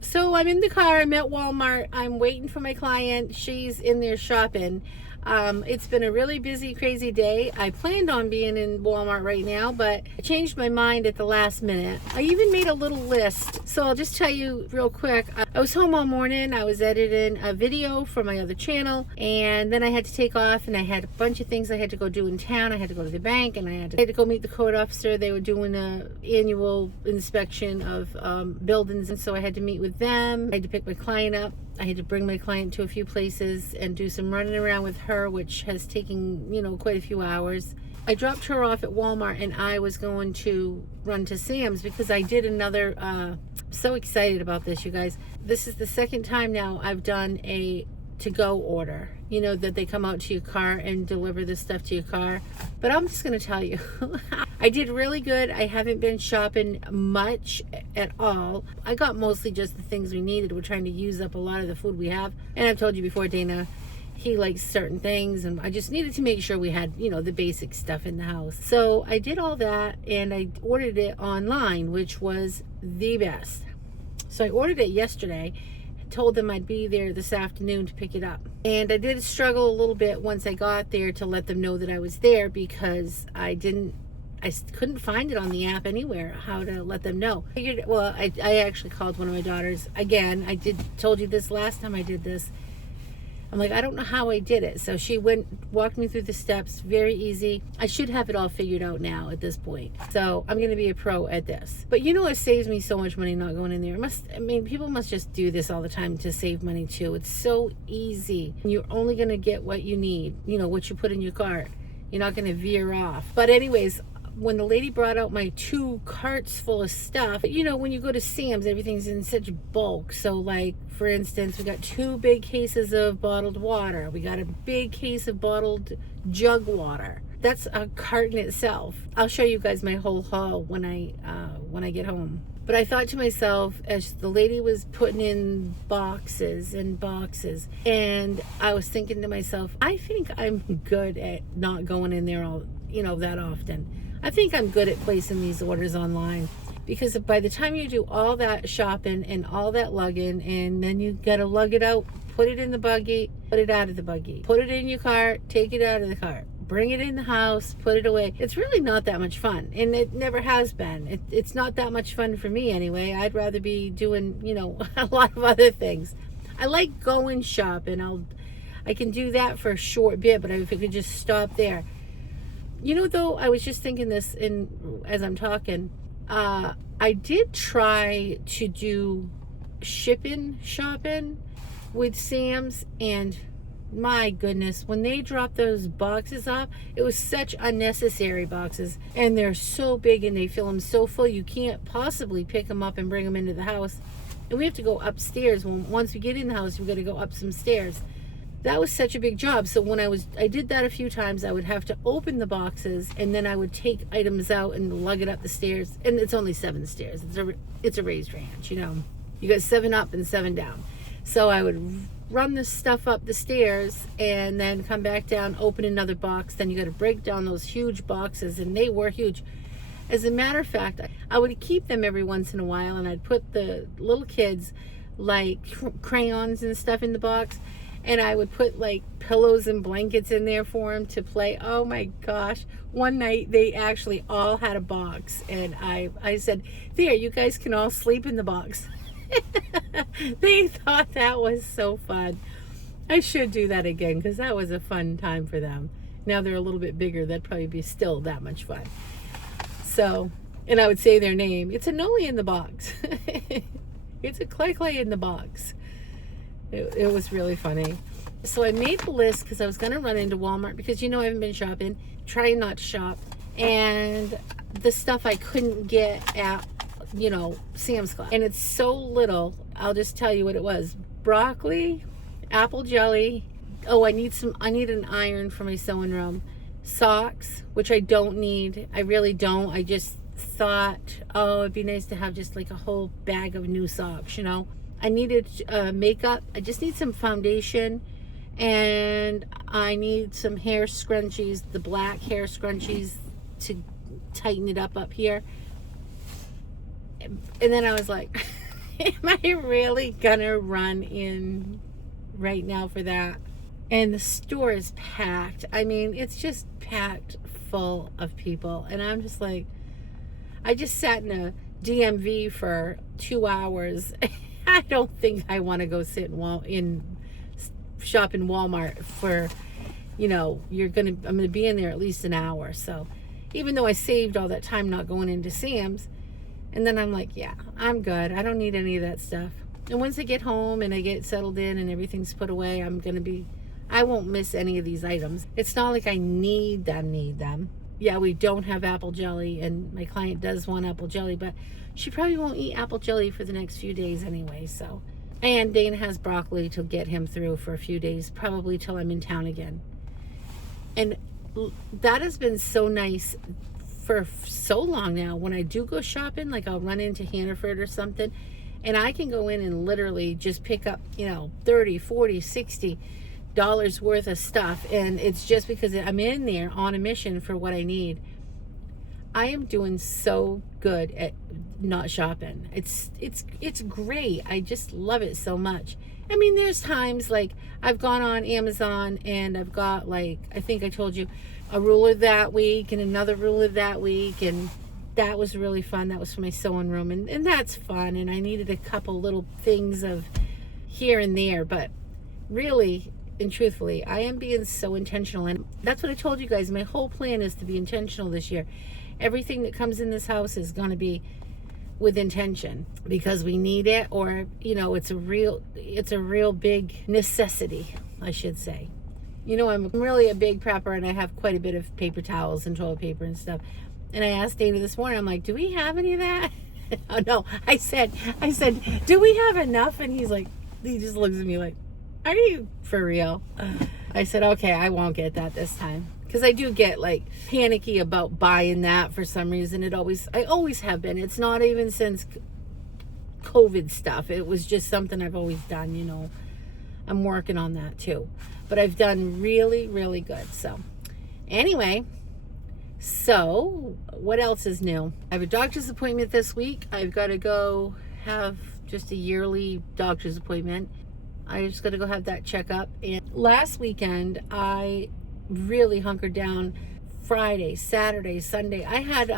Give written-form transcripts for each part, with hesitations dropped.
So I'm in the car. I'm at Walmart. I'm waiting for my client. She's in there shopping. It's been a really busy, crazy day. I planned on being in Walmart right now, but I changed my mind at the last minute. I even made a little list. So I'll just tell you real quick. I was home all morning. I was editing a video for my other channel, and then I had to take off, and I had a bunch of things I had to go do in town. I had to go to the bank, and I had to go meet the code officer. They were doing an annual inspection of buildings, and so I had to meet with them. I had to pick my client up. I had to bring my client to a few places and do some running around with her, which has taken, quite a few hours. I dropped her off at Walmart, and I was going to run to Sam's because I did another, so excited about this, you guys. This is the second time now I've done a to-go order, that they come out to your car and deliver this stuff to your car. But I'm just going to tell you, I did really good. I haven't been shopping much at all. I got mostly just the things we needed. We're trying to use up a lot of the food we have. And I've told you before, Dana, he likes certain things, and I just needed to make sure we had, the basic stuff in the house. So I did all that, and I ordered it online, which was the best. So I ordered it yesterday, told them I'd be there this afternoon to pick it up. And I did struggle a little bit once I got there to let them know that I was there, because I couldn't find it on the app anywhere, how to let them know. I actually called one of my daughters. Again, told you this last time I did this. I'm like, I don't know how I did it. So she walked me through the steps, very easy. I should have it all figured out now at this point. So I'm going to be a pro at this. But it saves me so much money not going in there. People must just do this all the time to save money too. It's so easy. You're only going to get what you need, what you put in your cart. You're not going to veer off. But anyways, when the lady brought out my 2 carts full of stuff, when you go to Sam's, everything's in such bulk. So like, for instance, we got 2 big cases of bottled water. We got a big case of bottled jug water. That's a cart in itself. I'll show you guys my whole haul when I get home. But I thought to myself, as the lady was putting in boxes and boxes, and I was thinking to myself, I think I'm good at not going in there all, that often. I think I'm good at placing these orders online, because by the time you do all that shopping and all that lugging, and then you got to lug it out, put it in the buggy, put it out of the buggy, put it in your cart, take it out of the cart, bring it in the house, put it away. It's really not that much fun, and it never has been. It's not that much fun for me anyway. I'd rather be doing, a lot of other things. I like going shopping. I can do that for a short bit, but if I could just stop there. Though, I was just thinking this as I'm talking, I did try to do shopping with Sam's, and my goodness, when they dropped those boxes off, it was such unnecessary boxes, and they're so big and they fill them so full, you can't possibly pick them up and bring them into the house. And we have to go upstairs. Once we get in the house, we got to go up some stairs. That was such a big job. So when I did that a few times, I would have to open the boxes, and then I would take items out and lug it up the stairs. And it's only 7 stairs. It's a raised ranch, You got 7 up and 7 down. So I would run this stuff up the stairs and then come back down, open another box. Then you got to break down those huge boxes, and they were huge. As a matter of fact, I would keep them every once in a while, and I'd put the little kids like crayons and stuff in the box. And I would put like pillows and blankets in there for them to play. Oh my gosh. One night they actually all had a box, and I said, there, you guys can all sleep in the box. They thought that was so fun. I should do that again, because that was a fun time for them. Now they're a little bit bigger. That'd probably be still that much fun. So, and I would say their name. It's a Noli in the box. It's a Clay in the box. It was really funny. So I made the list because I was going to run into Walmart, because I haven't been shopping, trying not to shop, and the stuff I couldn't get at Sam's Club, and it's so little. I'll just tell you what it was: broccoli, apple jelly. Oh, I need an iron for my sewing room, socks, which I don't need. I really don't. I just thought, it'd be nice to have just like a whole bag of new socks. I needed makeup. I just need some foundation, and I need some hair scrunchies, the black hair scrunchies, to tighten it up here. And then I was like, Am I really gonna run in right now for that? And the store is packed. I mean, it's just packed full of people. And I'm just like, I just sat in a DMV for 2 hours. I don't think I want to go sit shop in Walmart for, I'm gonna be in there at least an hour. So even though I saved all that time not going into Sam's, and then I'm like, yeah, I'm good. I don't need any of that stuff. And once I get home and I get settled in and everything's put away, I won't miss any of these items. It's not like I need them. Yeah, we don't have apple jelly, and my client does want apple jelly, but she probably won't eat apple jelly for the next few days anyway, so. And Dana has broccoli to get him through for a few days, probably till I'm in town again. And that has been so nice for so long now. When I do go shopping, like I'll run into Hannaford or something, and I can go in and literally just pick up, $30, $40, $60 worth of stuff, and it's just because I'm in there on a mission for what I need. I am doing so good at not shopping. It's great. I just love it so much. I mean, there's times like I've gone on Amazon and I've got, like, I think I told you, a ruler that week and another ruler that week, and that was really fun. That was for my sewing room, and that's fun, and I needed a couple little things of here and there, but really and truthfully, I am being so intentional, and that's what I told you guys. My whole plan is to be intentional this year. Everything that comes in this house is going to be with intention because we need it, or it's a real big necessity, I should say. I'm really a big prepper, and I have quite a bit of paper towels and toilet paper and stuff. And I asked Dana this morning, I'm like, do we have any of that? Oh no, I said, do we have enough? And he just looks at me like, are you for real? I said, okay, I won't get that this time. Because I do get like panicky about buying that for some reason. I always have been. It's not even since COVID stuff. It was just something I've always done, I'm working on that too. But I've done really, really good. So anyway, what else is new? I have a doctor's appointment this week. I've got to go have just a yearly doctor's appointment. I just got to go have that checkup. And last weekend, I really hunkered down. Friday, Saturday, Sunday. I had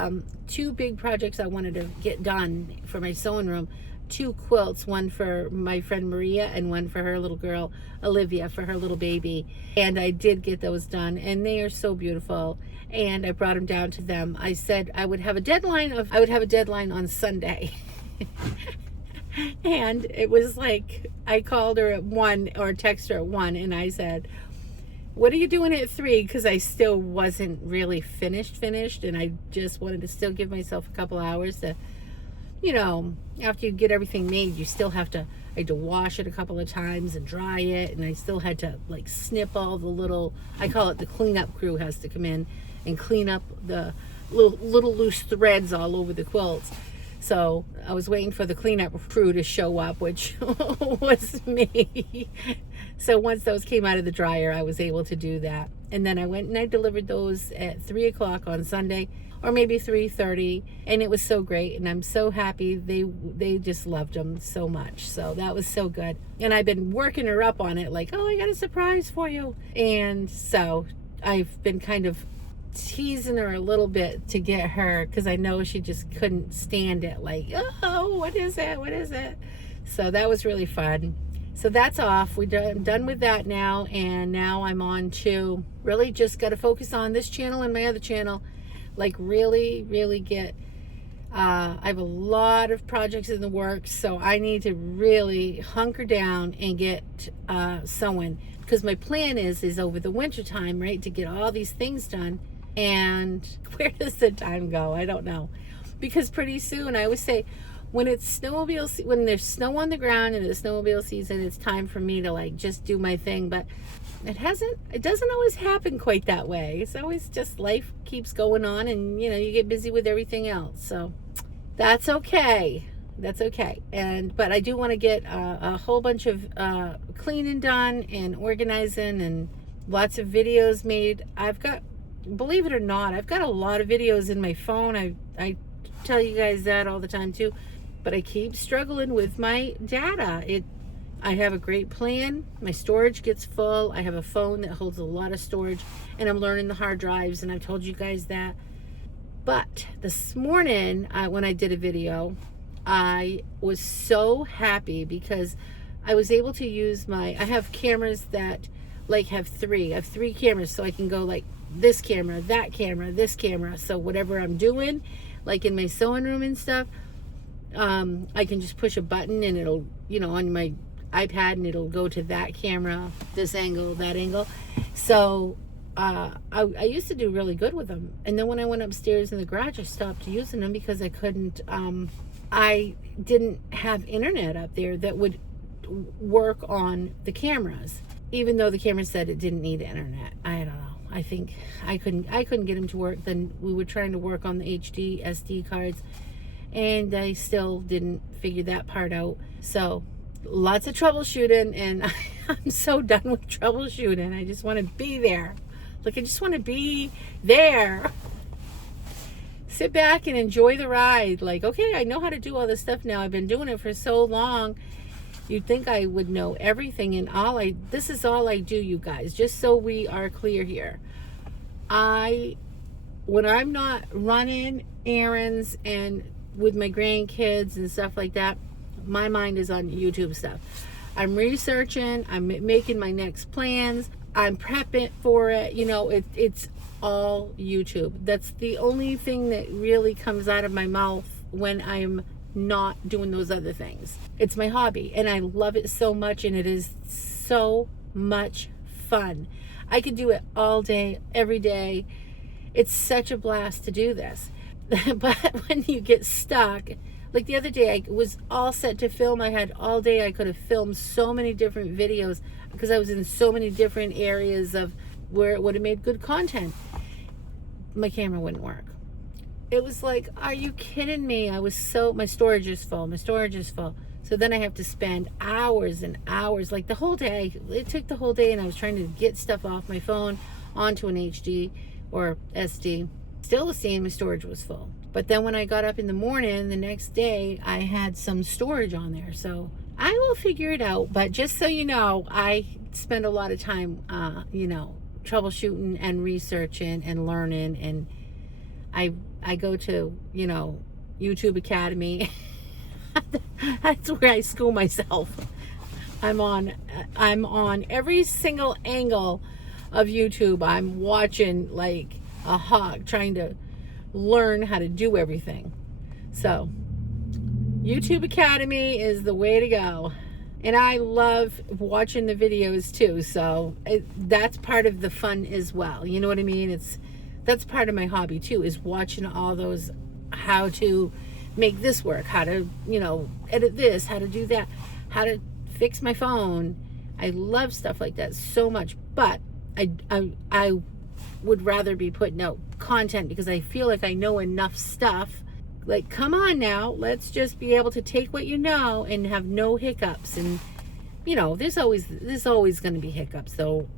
2 big projects I wanted to get done for my sewing room. 2 quilts, one for my friend Maria and one for her little girl Olivia, for her little baby. And I did get those done, and they are so beautiful. And I brought them down to them. I said I would have a deadline on Sunday. And it was like, I called her at 1 or text her at 1, and I said, what are you doing at 3? Because I still wasn't really finished, and I just wanted to still give myself a couple hours to, after you get everything made, you still I had to wash it a couple of times and dry it, and I still had to like snip all the little, I call it the cleanup crew has to come in and clean up the little loose threads all over the quilts. So I was waiting for the cleanup crew to show up, which was me. So once those came out of the dryer, I was able to do that. And then I went and I delivered those at 3 o'clock on Sunday, or maybe 3:30. And it was so great. And I'm so happy. They just loved them so much. So that was so good. And I've been working her up on it, like, oh, I got a surprise for you. And so I've been kind of teasing her a little bit to get her, because I know she just couldn't stand it, like, oh, what is it? So that was really fun. So that's off. I'm done with that now, and now I'm on to really just got to focus on this channel and my other channel, like really get I have a lot of projects in the works, so I need to really hunker down and get sewing, because my plan is over the winter time, right, to get all these things done. And where does the time go? I don't know, because pretty soon, I always say, when it's when there's snow on the ground and it's snowmobile season, it's time for me to like just do my thing. But it doesn't always happen quite that way. It's always just life keeps going on, and you get busy with everything else. So that's okay. But I do want to get a whole bunch of cleaning done and organizing, and lots of videos made. Believe it or not, I've got a lot of videos in my phone. I tell you guys that all the time too. but I keep struggling with my data. I have a great plan. My storage gets full. I have a phone that holds a lot of storage, and I'm learning the hard drives, and I've told you guys that. But this morning, when I did a video, I was so happy because I was able to use I have cameras that like have three. I have three cameras, so I can go like this camera, that camera, this camera. So whatever I'm doing, like in my sewing room and stuff, I can just push a button and it'll, on my iPad, and it'll go to that camera, this angle, that angle. So I used to do really good with them, and then when I went upstairs in the garage, I stopped using them because I couldn't. I didn't have internet up there that would work on the cameras, even though the camera said it didn't need internet. I don't know. I think I couldn't get them to work. Then we were trying to work on the HD SD cards, and I still didn't figure that part out. So lots of troubleshooting, and I'm so done with troubleshooting. I just want to be there. Like, I just want to be there. Sit back and enjoy the ride. Like, okay, I know how to do all this stuff now. I've been doing it for so long. You'd think I would know everything, and this is all I do, you guys, just so we are clear here. When I'm not running errands and with my grandkids and stuff like that, my mind is on YouTube stuff. I'm researching, I'm making my next plans, I'm prepping for it. It's all YouTube. That's the only thing that really comes out of my mouth when I'm not doing those other things. It's my hobby, and I love it so much, and it is so much fun. I could do it all day, every day. It's such a blast to do this. But when you get stuck, like the other day, I was all set to film. I had all day. I could have filmed so many different videos because I was in so many different areas of where it would have made good content. My camera wouldn't work. It was like, are you kidding me? My storage is full. So then I have to spend hours and hours, like the whole day. It took the whole day, and I was trying to get stuff off my phone onto an HD or SD. Still the same, my storage was full. But then when I got up in the morning, the next day, I had some storage on there. So I will figure it out. But just so you know, I spend a lot of time, troubleshooting and researching and learning. And I go to, YouTube Academy. That's where I school myself. I'm on every single angle of YouTube. I'm watching like a hawk, trying to learn how to do everything. So YouTube Academy is the way to go. And I love watching the videos too. So that's part of the fun as well. You know what I mean? That's part of my hobby too, is watching all those, how to make this work, how to, edit this, how to do that, how to fix my phone. I love stuff like that so much. But I would rather be putting out content because I feel like I know enough stuff. Like, come on now, let's just be able to take what you know and have no hiccups. And there's always going to be hiccups, though.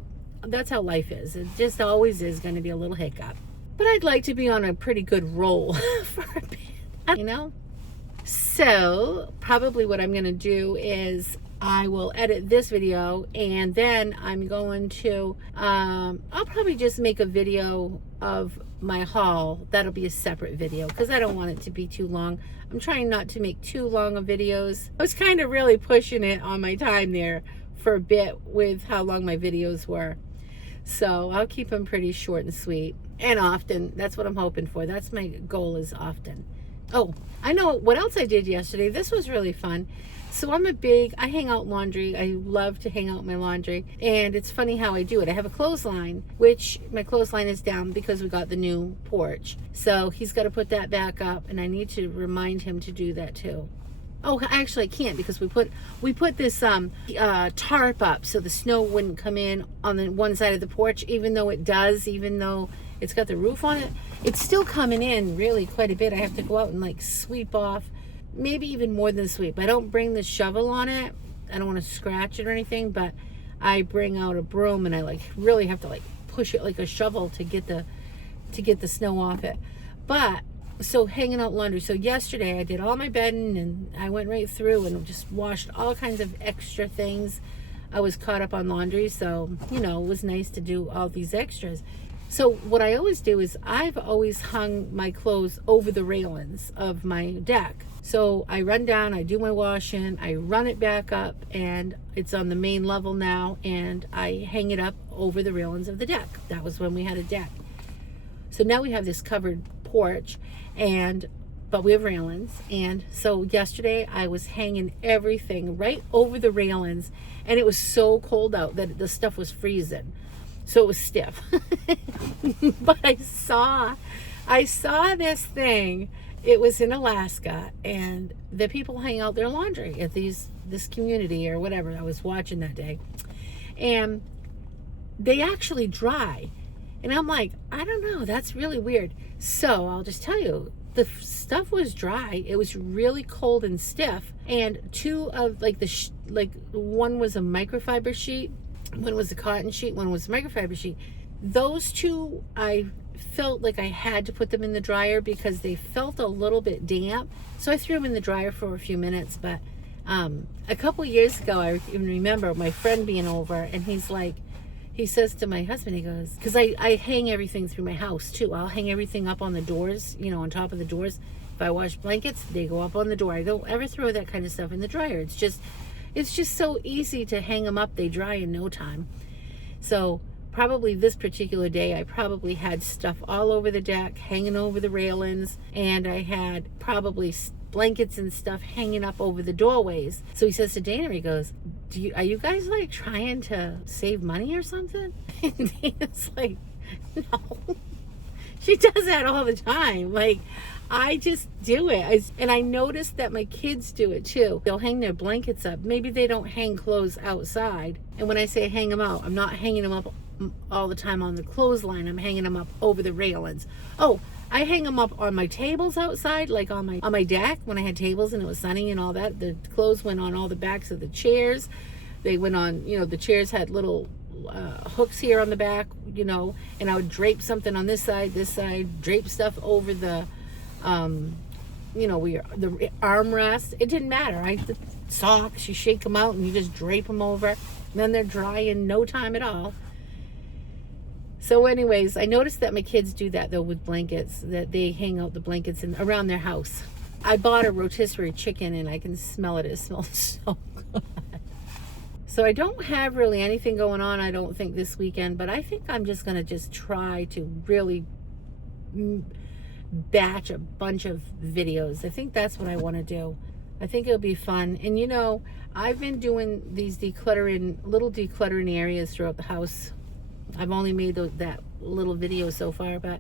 That's how life is. It just always is going to be a little hiccup. But I'd like to be on a pretty good roll for a bit, So probably what I'm going to do is I will edit this video, and then I'm going to, I'll probably just make a video of my haul. That'll be a separate video because I don't want it to be too long. I'm trying not to make too long of videos. I was kind of really pushing it on my time there for a bit with how long my videos were. So I'll keep them pretty short and sweet and often. That's what I'm hoping for. That's my goal, is often. Oh, I know what else I did yesterday. This was really fun. So I hang out laundry. I love to hang out my laundry. And it's funny how I do it. I have a clothesline, which my clothesline is down because we got the new porch. So he's got to put that back up, and I need to remind him to do that too. Oh, actually I can't, because we put this tarp up so the snow wouldn't come in on the one side of the porch, even though it's got the roof on it. It's still coming in really quite a bit. I have to go out and like sweep off, maybe even more than sweep. I don't bring the shovel on it. I don't want to scratch it or anything, but I bring out a broom, and I really have to push it like a shovel to get the snow off it. But So hanging out laundry. So yesterday I did all my bedding and I went right through and just washed all kinds of extra things. I was caught up on laundry, so it was nice to do all these extras. So what I always do is I've always hung my clothes over the railings of my deck. So I run down, I do my washing, I run it back up, and it's on the main level now, and I hang it up over the railings of the deck. That was when we had a deck. So now we have this covered porch, but we have railings. And so yesterday I was hanging everything right over the railings, and it was so cold out that the stuff was freezing. So it was stiff. But I saw this thing. It was in Alaska, and the people hang out their laundry at this community or whatever I was watching that day. And they actually dry. And I'm like, I don't know, that's really weird. So I'll just tell you, the stuff was dry. It was really cold and stiff. And two of one was a microfiber sheet, one was a cotton sheet, one was a microfiber sheet. Those two, I felt like I had to put them in the dryer because they felt a little bit damp. So I threw them in the dryer for a few minutes. But a couple years ago, I even remember my friend being over, and he says to my husband, he goes, because I hang everything through my house too. I'll hang everything up on the doors, on top of the doors. If I wash blankets, they go up on the door. I don't ever throw that kind of stuff in the dryer. It's just so easy to hang them up. They dry in no time. So probably this particular day, I probably had stuff all over the deck, hanging over the railings, and I had probably blankets and stuff hanging up over the doorways. So he says to Dana, he goes, are you guys like trying to save money or something? And Dana's like, no. She does that all the time. Like, I just do it. And I noticed that my kids do it too. They'll hang their blankets up. Maybe they don't hang clothes outside. And when I say hang them out, I'm not hanging them up all the time on the clothesline. I'm hanging them up over the railings. Oh, I hang them up on my tables outside, like on my deck when I had tables and it was sunny and all that. The clothes went on all the backs of the chairs. They went on, the chairs had little hooks here on the back, and I would drape something on this side, drape stuff over the, the armrest. It didn't matter. The socks, you shake them out and you just drape them over, and then they're dry in no time at all. So anyways, I noticed that my kids do that though with blankets, that they hang out the blankets around their house. I bought a rotisserie chicken and I can smell it. It smells so good. So I don't have really anything going on, I don't think, this weekend, but I think I'm just going to try to really batch a bunch of videos. I think that's what I want to do. I think it'll be fun. And I've been doing these little decluttering areas throughout the house. I've only made that little video so far, but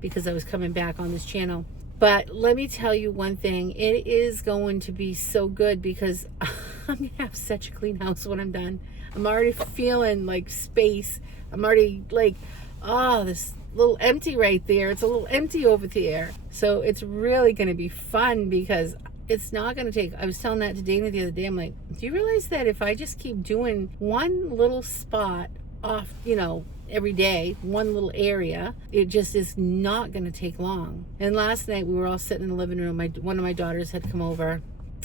because I was coming back on this channel. But let me tell you one thing, it is going to be so good because I'm going to have such a clean house when I'm done. I'm already feeling like space. I'm already like, this little empty right there. It's a little empty over there. So it's really going to be fun because it's not going to take, I was telling that to Dana the other day. I'm like, do you realize that if I just keep doing one little spot off, every day, one little area, it just is not going to take long. And last night we were all sitting in the living room. One of my daughters had come over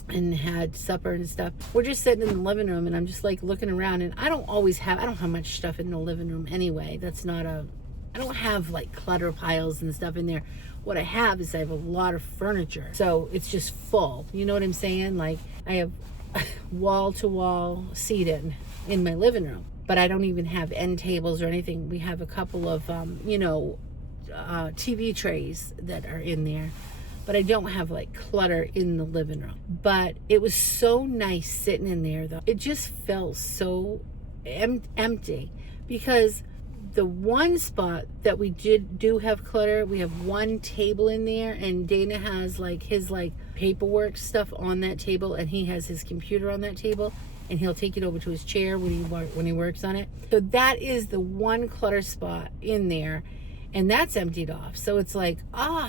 and had supper and stuff. We're just sitting in the living room and I'm just like looking around, and I don't have much stuff in the living room anyway. I don't have like clutter piles and stuff in there. What I have is I have a lot of furniture. So it's just full. You know what I'm saying? Like I have wall to wall seating in my living room. But I don't even have end tables or anything. We have a couple of, TV trays that are in there. But I don't have like clutter in the living room. But it was so nice sitting in there though. It just felt so empty because the one spot that we do have clutter, we have one table in there, and Dana has like his like paperwork stuff on that table, and he has his computer on that table. And he'll take it over to his chair when he works on it. So that is the one clutter spot in there, and that's emptied off. So it's like,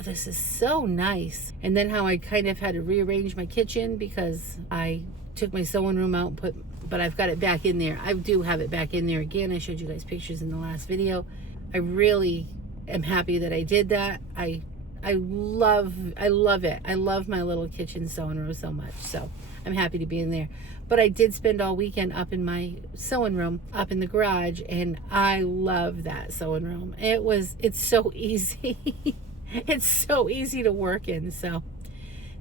this is so nice. And then how I kind of had to rearrange my kitchen because I took my sewing room out and but I've got it back in there. I do have it back in there again. I showed you guys pictures in the last video. I really am happy that I did that. I I love it. I love my little kitchen sewing room so much. So I'm happy to be in there. But I did spend all weekend up in my sewing room, up in the garage, and I love that sewing room. It's so easy. It's so easy to work in. So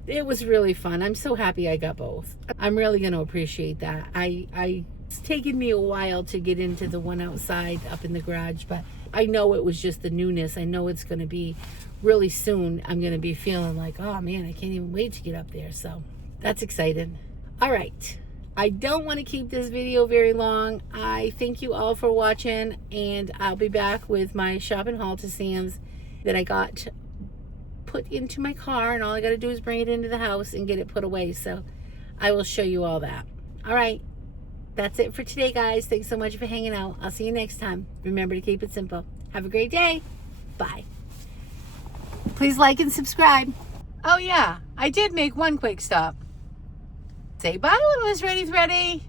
it was really fun. I'm so happy I got both. I'm really going to appreciate that. It's taken me a while to get into the one outside up in the garage, but I know it was just the newness. I know it's going to be really soon. I'm going to be feeling like, oh man, I can't even wait to get up there. So that's exciting. All right. I don't want to keep this video very long. I thank you all for watching, and I'll be back with my shopping haul to Sam's that I got put into my car, and all I got to do is bring it into the house and get it put away. So I will show you all that. All right. That's it for today, guys. Thanks so much for hanging out. I'll see you next time. Remember to keep it simple. Have a great day. Bye. Please like and subscribe. Oh yeah, I did make one quick stop. Say bye, little Miss Reddy Thready.